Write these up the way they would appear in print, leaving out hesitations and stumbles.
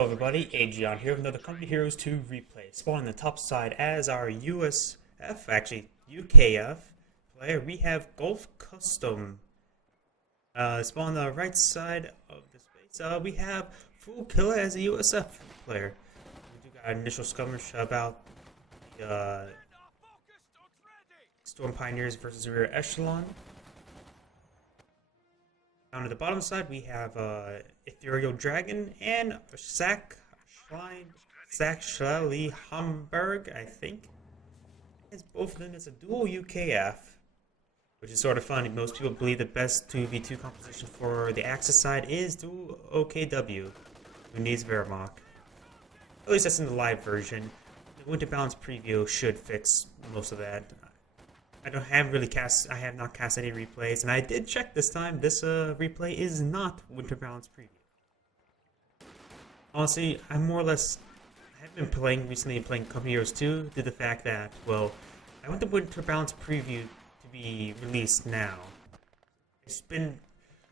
Hello everybody, Agion here with another Company Heroes 2 replay. Spawn on the top side as our USF, actually UKF player, we have Gouf Custom. Spawn on the right side of the space, we have Fookilla as a USF player. We do got an initial skirmish about the Storm Pioneers versus Rear Echelon. Down to the bottom side, we have Etherealdragon and Sackschellehamburg, I think. It's both of them as a dual UKF, which is sort of funny. Most people believe the best 2v2 composition for the Axis side is dual OKW, who needs Vermok. At least that's in the live version. The Winter Balance preview should fix most of that. I have not cast any replays, and I did check this time. This replay is not Winter Balance preview. Honestly, I have been playing recently, playing Company Heroes 2, due to the fact that, well, I want the Winter Balance preview to be released now. It's been,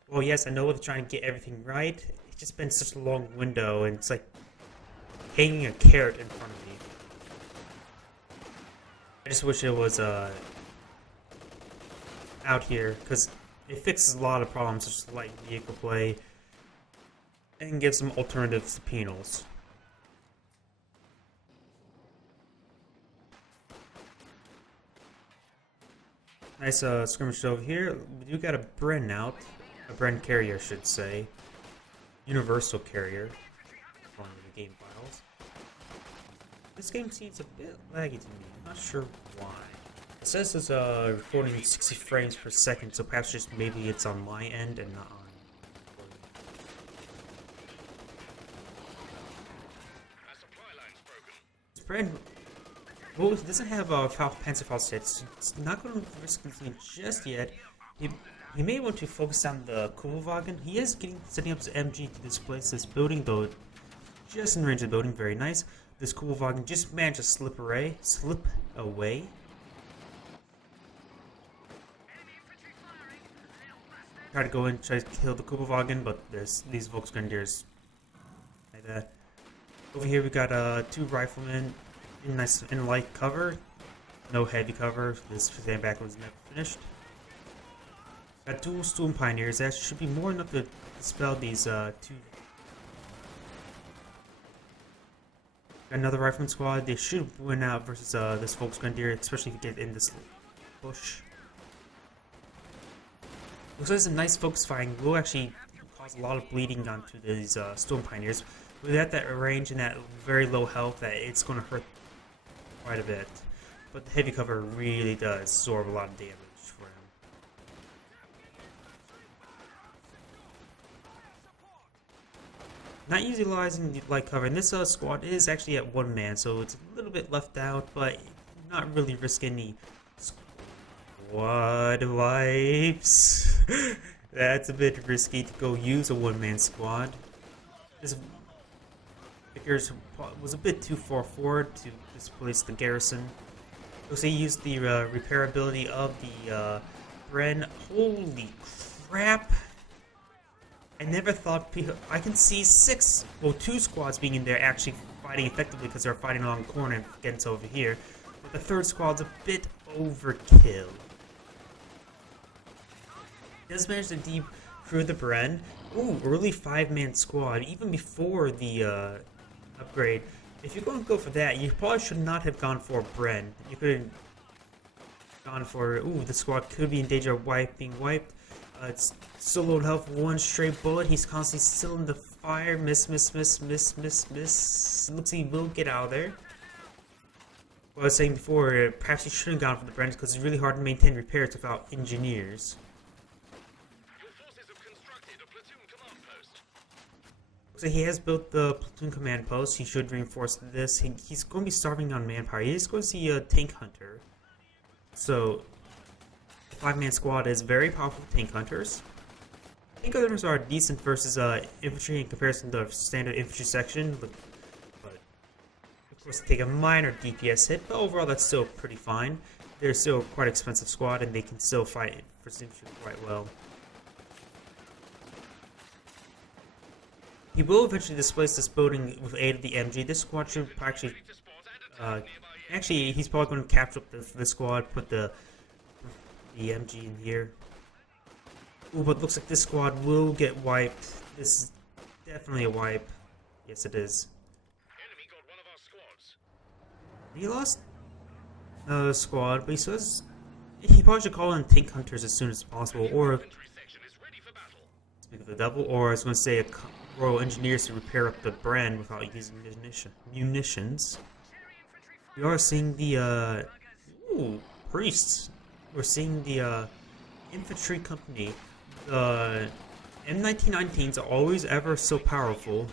well, yes, I know they're trying to get everything right. It's just been such a long window, and it's like hanging a carrot in front of me. I just wish it was out here, because it fixes a lot of problems such as light vehicle play and gives some alternatives to penals. Nice skirmish over here. We do got a Bren out, a Bren carrier I should say, universal carrier on the game files. This game seems a bit laggy to me, I'm not sure why. It says it's recording 60 frames per second, so perhaps just maybe it's on my end and not on. This brand, well, it doesn't have Panzerfaust yet. It's not going to risk anything just yet. He may want to focus on the Kugelwagen. He is setting up his MG to displace this building, though just in range of the building. Very nice. This Kugelwagen just managed to slip away. Try to go in, try to kill the Kugelwagen, but there's these Volksgrenadiers like that. Over here we got two riflemen in light cover, no heavy cover. This stand back was never finished. Got dual Storm Pioneers. That should be more enough to dispel these two. Got another rifleman squad. They should win out versus this Volksgrenadier, especially if you get in this bush. Looks like some nice focus firing will actually cause a lot of bleeding onto these Storm Pioneers. With that range and that very low health, that it's going to hurt quite a bit. But the heavy cover really does absorb a lot of damage for him. Not utilizing the light cover, and this squad is actually at one man, so it's a little bit left out, but not really risking any squad wipes. That's a bit risky to go use a one-man squad. This Vickers was a bit too far forward to displace the garrison. So he used the repairability of the Bren. Holy crap! I never thought I can see two squads being in there actually fighting effectively because they're fighting along the corner against over here. But the third squad's a bit overkill. He does manage to decrew the Bren. Ooh, early 5-man squad, even before the upgrade. If you're going to go for that, you probably should not have gone for Bren. You could have gone for, ooh, the squad could be in danger of being wiped. It's still low health, one straight bullet. He's constantly still in the fire. Miss. Looks like he will get out of there. What I was saying before, perhaps he shouldn't have gone for the Brens because it's really hard to maintain repairs without engineers. So he has built the platoon command post. He should reinforce this. He's going to be starving on manpower. He's going to see a tank hunter. So, the 5-man squad is very powerful tank hunters. Tank hunters are decent versus infantry in comparison to the standard infantry section. But of course, they take a minor DPS hit. But overall, that's still pretty fine. They're still quite expensive squad, and they can still fight versus infantry quite well. He will eventually displace this building with aid of the MG. This squad should actually, he's probably going to capture up the squad, put the MG in here. Ooh, but looks like this squad will get wiped. This is definitely a wipe. Yes, it is. He lost another squad, but he says he probably should call in tank hunters as soon as possible, or speak of the devil, or I was going to say Royal Engineers to repair up the brand without using munitions. We are seeing the priests. We're seeing the infantry company. The M1919s are always ever so powerful,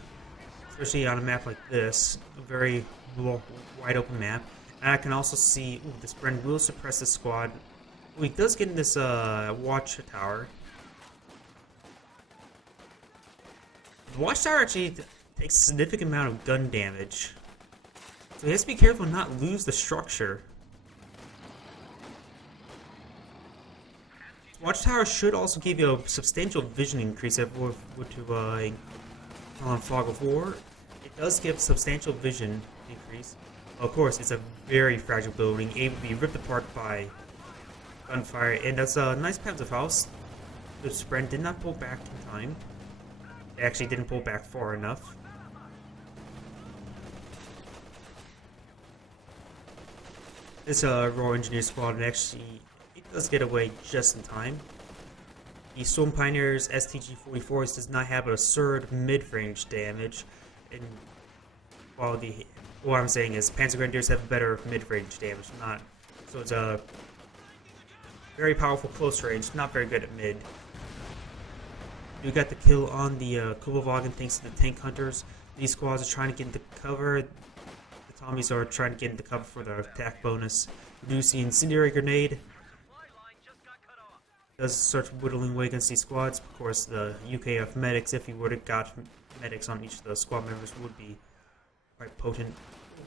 especially on a map like this, a very wide open map. And I can also see this brand will suppress the squad. He does get in this watchtower. The watchtower actually takes a significant amount of gun damage, so he has to be careful not to lose the structure. Watchtower should also give you a substantial vision increase if we were to on Fog of War. It does give substantial vision increase. Of course, it's a very fragile building, able to be ripped apart by gunfire, and that's a nice passive house. The sprint did not pull back in time. It actually didn't pull back far enough. This Royal Engineer squad actually it does get away just in time. The Storm Pioneers STG-44s does not have a absurd mid-range damage, and while what I'm saying is Panzer Grenadiers have better mid-range damage, so it's a very powerful close range, not very good at mid. We got the kill on the Etherealdragon thanks to the tank hunters. These squads are trying to get into cover. The Tommies are trying to get into cover for their attack bonus. Reduce the incendiary grenade. Does start whittling away against these squads. Of course, the UKF medics, if you would have got medics on each of the squad members, would be quite potent.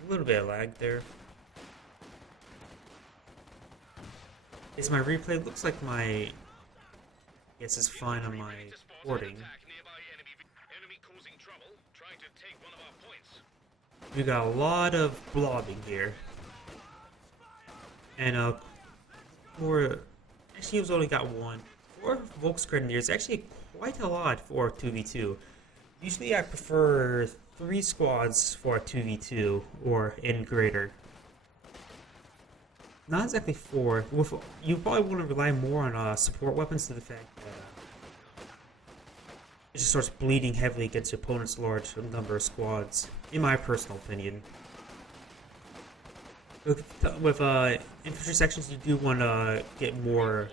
A little bit of lag there. Is my replay? Looks like my guess is fine on my recording. We got a lot of blobbing here, and actually he's only got one. 4 Volksgrenadiers, actually quite a lot for a 2v2. Usually I prefer 3 squads for a 2v2 or in greater. Not exactly 4. You probably want to rely more on support weapons to the fact that it just starts bleeding heavily against your opponent's large number of squads, in my personal opinion. With infantry sections, you do want to get more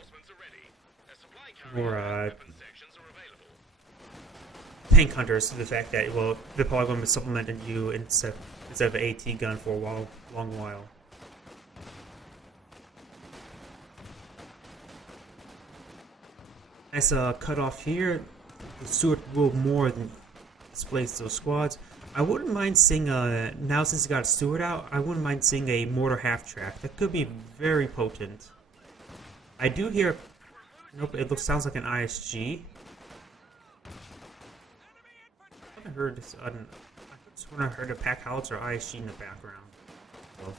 tank hunters to the fact that, well, they're probably going to be supplementing you instead of an AT gun for a long while. Nice cut off here. The Stuart will more than displace those squads. I wouldn't mind seeing now since he got a Stuart out, I wouldn't mind seeing a mortar half track. That could be very potent. I do hear, nope, it sounds like an ISG. I haven't heard this. I just when I heard a pack howitzer or ISG in the background. So.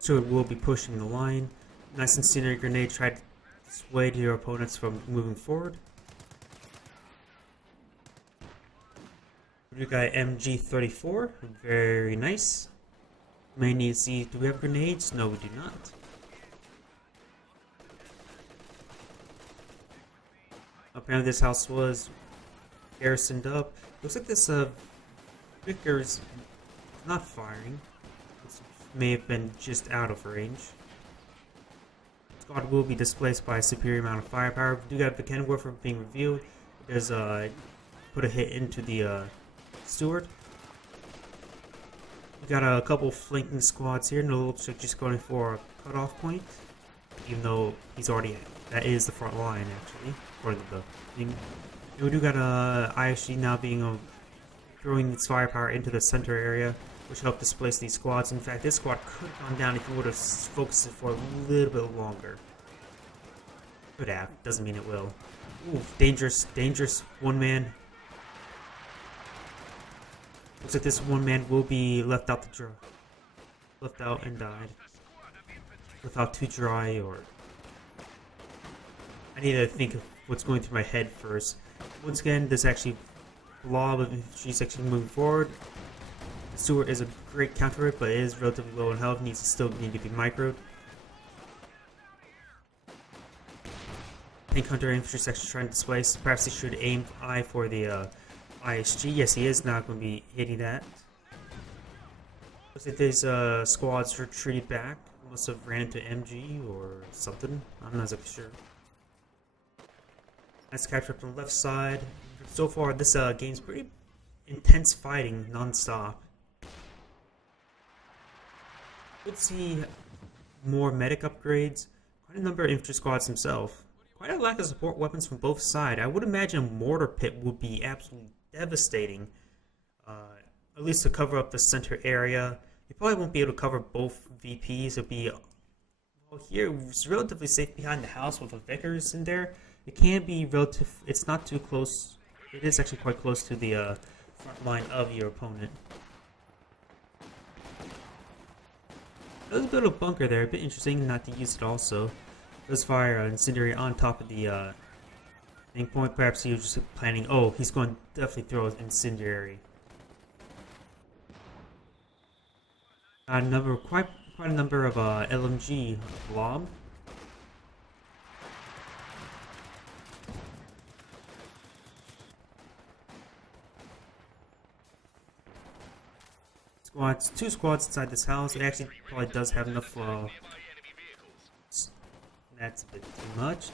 So it will be pushing the line. Nice incendiary grenade tried to dissuade your opponents from moving forward. We got MG34, very nice. May need to see, do we have grenades? No, we do not. Apparently this house was garrisoned up. Looks like this Vickers not firing. May have been just out of range. Squad will be displaced by a superior amount of firepower. We do got the Kenworth being revealed. It does put a hit into the Stuart. We got a couple flanking squads here. No, looks like just going for a cutoff point, even though he's already that is the front line actually for the thing. And we do got a ISG now being throwing its firepower into the center area. which helped displace these squads. In fact, this squad could have gone down if you would have focused it for a little bit longer. Could have, doesn't mean it will. Ooh, dangerous, dangerous one man. Looks like this one man will be left out and died. Without too dry, or I need to think of what's going through my head first. Once again, this actually blob of infantry is actually moving forward. The Stewart is a great counter it, but it is relatively low in health. Still need to be microed. Tank Hunter infantry section trying to displace. Perhaps he should aim eye for the ISG. Yes, he is not going to be hitting that. Looks like these squads retreated back. Must have ran into MG or something. I'm not exactly sure. Nice capture up on the left side. So far, this game's pretty intense fighting non-stop. Could see more medic upgrades. Quite a number of infantry squads themselves. Quite a lack of support weapons from both sides. I would imagine a mortar pit would be absolutely devastating. At least to cover up the center area. You probably won't be able to cover both VPs. It'll be, well, here it's relatively safe behind the house with the Vickers in there. It can be relative. It's not too close. It is actually quite close to the front line of your opponent. There's a bit of a bunker there. A bit interesting not to use it also. Does fire incendiary on top of the main point. Perhaps he was just planning. Oh, he's going to definitely throw an incendiary. Quite a number of LMG blob. Two squads inside this house. It actually probably does have enough. That's a bit too much.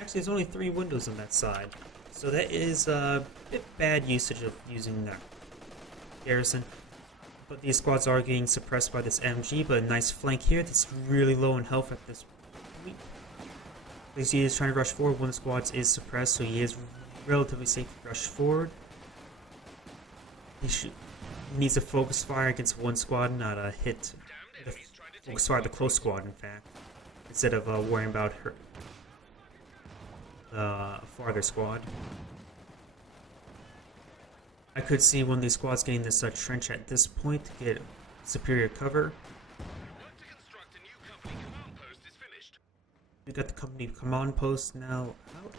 Actually, there's only 3 windows on that side, so that is a bit bad usage of using that garrison. But these squads are getting suppressed by this MG, but a nice flank here that's really low in health at this point. You see he's trying to rush forward. One of the squads is suppressed, so he is relatively safe to rush forward. He needs to focus fire against one squad, not a hit. Focus fire the close squad, in fact, instead of worrying about the farther squad. I could see one of these squads getting this trench at this point to get superior cover. We got the company command post now out.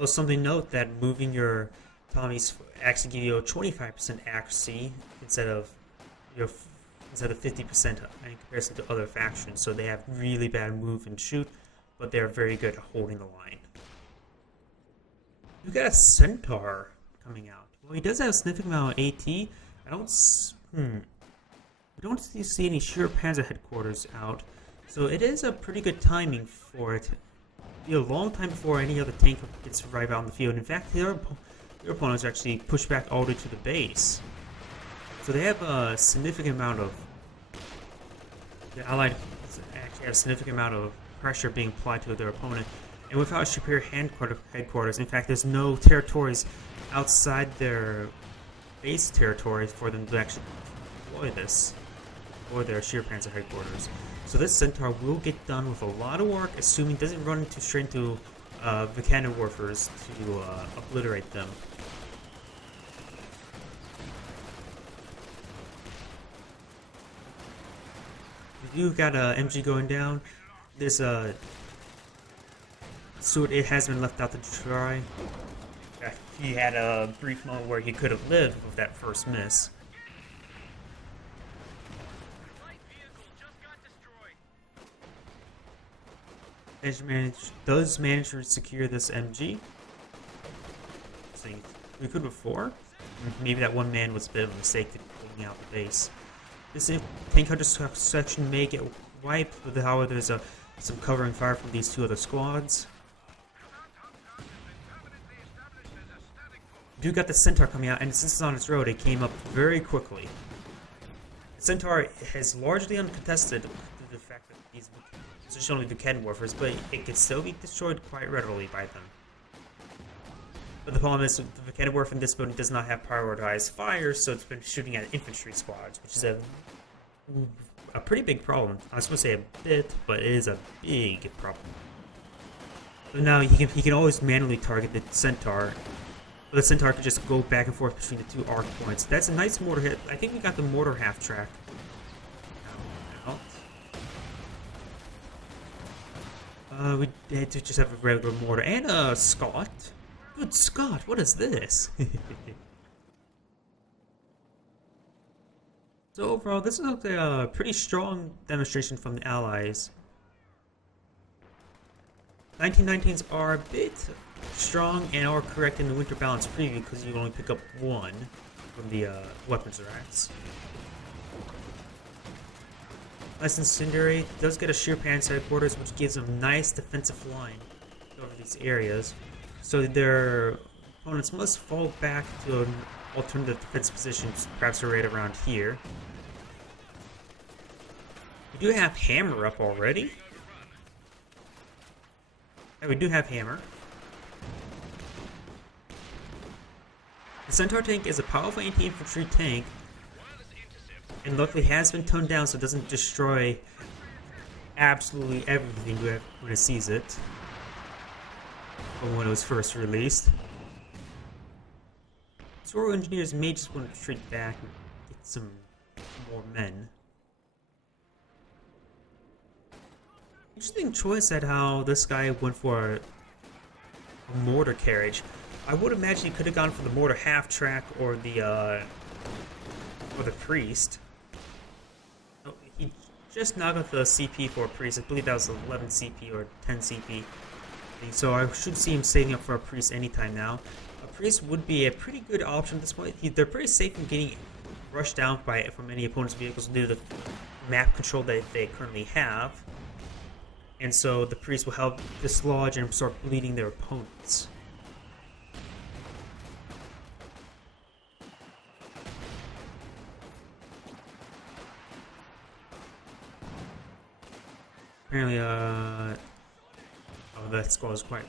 Oh, something note that moving your Tommies actually give you a 25% accuracy instead of 50% in comparison to other factions. So they have really bad move and shoot, but they're very good at holding the line. You got a Centaur coming out. Well, he does have a significant amount of AT. I don't see any Sure Panzer headquarters out, so it is a pretty good timing for it. It'll be a long time before any other tank gets to arrive out on the field. In fact, their opponents actually push back all the way to the base, so they have a significant amount of the Allied actually have a significant amount of pressure being applied to their opponent. And without superior headquarters, in fact, there's no territories outside their base territories for them to actually deploy this, or their Sheer Panzer headquarters. So this Centaur will get done with a lot of work, assuming it doesn't run straight into the cannon warfers to obliterate them. You've got a MG going down. There's a Stewart. It has been left out to dry. He had a brief moment where he could have lived with that first miss. Does manage to secure this MG. So we could before. Maybe that one man was a bit of a mistake to taking out the base. This tank hunter section may get wiped, but however there's some covering fire from these 2 other squads. You got the Centaur coming out, and since it's on its road, it came up very quickly. The Centaur has largely uncontested due to the fact that these are only the cannon warfers, but it can still be destroyed quite readily by them. But the problem is the Fookilla in this building does not have prioritized fire, so it's been shooting at infantry squads, which is a pretty big problem. I was going to say a bit, but it is a big problem. So now he can always manually target the Centaur. But the Centaur can just go back and forth between the two arc points. That's a nice mortar hit. I think we got the mortar half track. We had to just have a regular mortar and a Scott. Good Scott, what is this? So overall, this is a pretty strong demonstration from the Allies. 1919s are a bit strong and are correct in the winter balance preview because you only pick up one from the weapons racks. Nice Incendiary does get a sheer pan side quarters, which gives them nice defensive line over these areas. So their opponents must fall back to an alternative defense position, perhaps right around here. We do have Hammer up already. Yeah, we do have Hammer. The Centaur tank is a powerful anti-infantry tank, and luckily has been toned down so it doesn't destroy absolutely everything when it sees it. From when it was first released. Zoro engineers may just want to retreat back and get some more men. Interesting choice at how this guy went for a mortar carriage. I would imagine he could have gone for the mortar half track or the priest. Oh, he just knocked out the CP for a priest. I believe that was 11 CP or 10 CP. So I should see him saving up for a priest anytime now. A priest would be a pretty good option at this point. They're pretty safe from getting rushed down from any opponent's vehicles due to the map control that they currently have. And so the priest will help dislodge and start bleeding their opponents. Apparently, oh, that squad was quite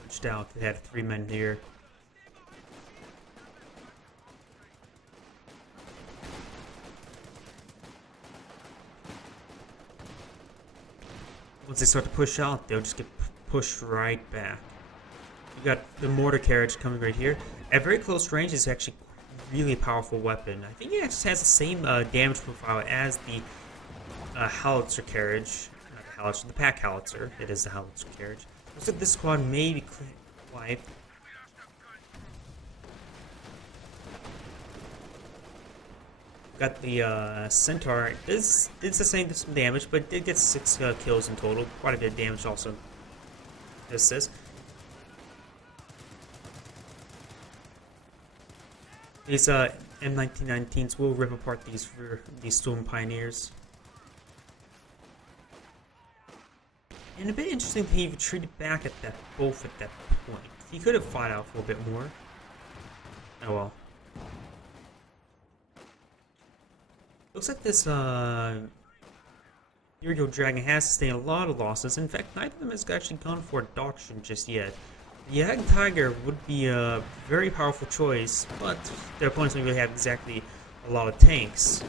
punched out. They had 3 men here. Once they start to push out, they'll just get pushed right back. You got the mortar carriage coming right here. At very close range, it's actually really a powerful weapon. I think it actually has the same damage profile as the howitzer carriage. Not the howitzer, the pack howitzer. It is the howitzer carriage. Looks like this squad may be wiped. Got the Centaur. It's sustained some damage, but did get 6 kills in total. Quite a bit of damage also. This is. These M1919s will rip apart these Storm Pioneers. And a bit interesting that he retreated back at both at that point. He could have fought out for a bit more. Oh well. Looks like this Etherealdragon has sustained a lot of losses. In fact, neither of them has actually gone for adoption just yet. The Tiger would be a very powerful choice, but their opponents don't really have exactly a lot of tanks.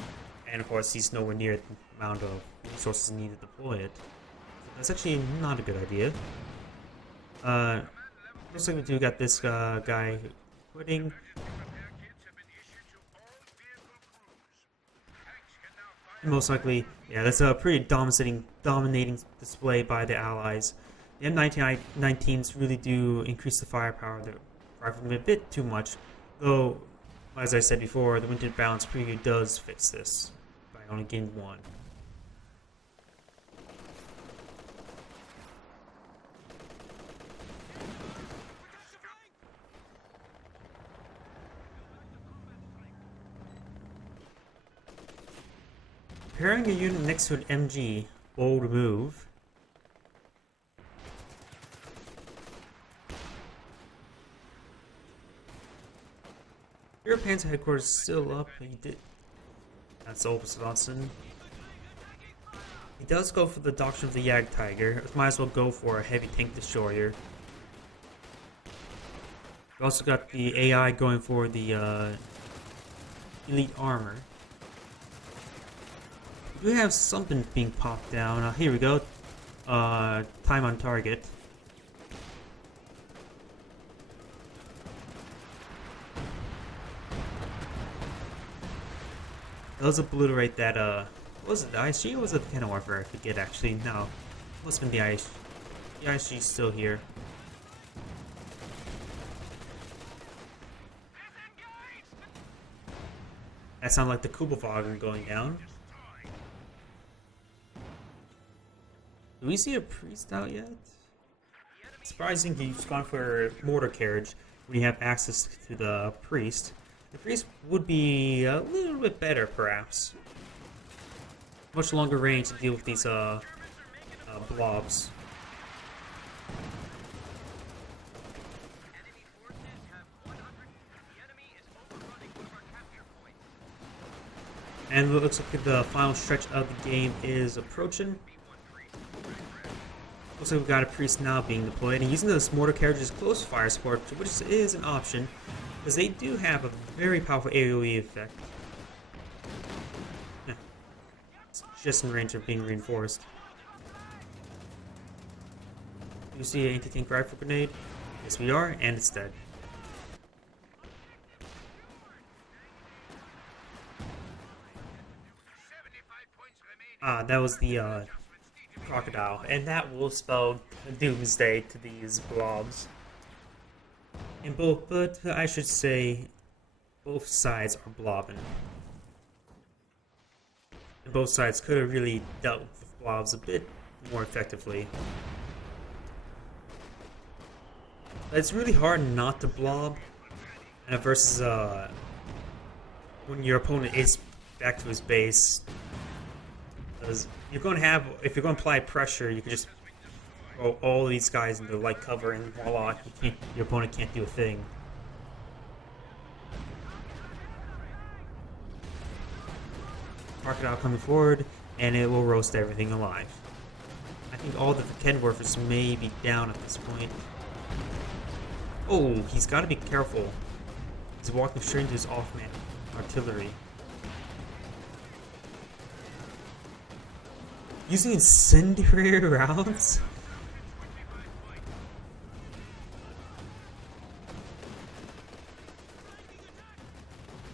And of course, he's nowhere near the amount of resources needed to deploy it. That's actually not a good idea. Looks like we do got this guy quitting. Most likely, yeah, that's a pretty dominating display by the Allies. The M1919s really do increase the firepower. They're firing a bit too much, though, as I said before, the winter balance preview does fix this by only getting 1. Pairing a unit next to an MG, bold move. European's headquarters is still up. He did. That's Opus Watson. He does go for the doctrine of the Tiger. Might as well go for a heavy tank destroyer. We also got the AI going for the elite armor. We do have something being popped down. Here we go. Time on target. Let's obliterate that, what was it, the ISG or was it the cannon warfare? I forget actually. No. It must have been the ISG. The ISG is still here. That sounded like the Kubelwagen going down. Do we see a priest out yet? Surprising he's gone for mortar carriage when you have access to the priest. The priest would be a little bit better, perhaps. Much longer range to deal with these blobs. And it looks like the final stretch of the game is approaching. Looks like we've got a priest now being deployed, and using those mortar carriages close fire support, which is an option, because they do have a very powerful AoE effect. Yeah. It's just in range of being reinforced. Do you see an anti-tank rifle grenade? Yes, we are, and it's dead. That was the crocodile, and that will spell doomsday to these blobs. And but I should say, both sides are blobbing. And both sides could have really dealt with blobs a bit more effectively. But it's really hard not to blob versus when your opponent is back to his base. Because you're going to have, if you're going to apply pressure, you can just throw all these guys into light cover, and voila, your opponent can't do a thing. Crocodile coming forward, and it will roast everything alive. I think all the cannon warfers may be down at this point. Oh, he's got to be careful. He's walking straight into his off-man artillery. Using incendiary rounds?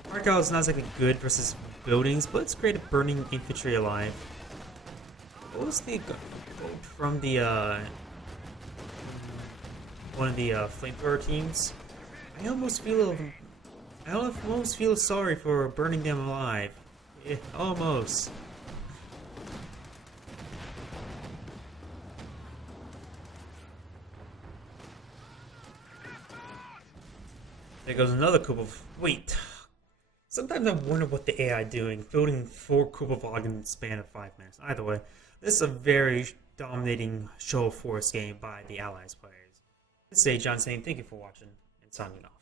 Crocodile is not exactly good versus buildings, but it's great at burning infantry alive. What was the gold from the one of the flamethrower teams? I almost feel sorry for burning them alive. Yeah, almost. There goes another Kubel. Wait. Sometimes I wonder what the AI doing, building 4 Kubelwagen in the span of 5 minutes. Either way, this is a very dominating show of force game by the Allies players. This is Agion saying thank you for watching and signing off.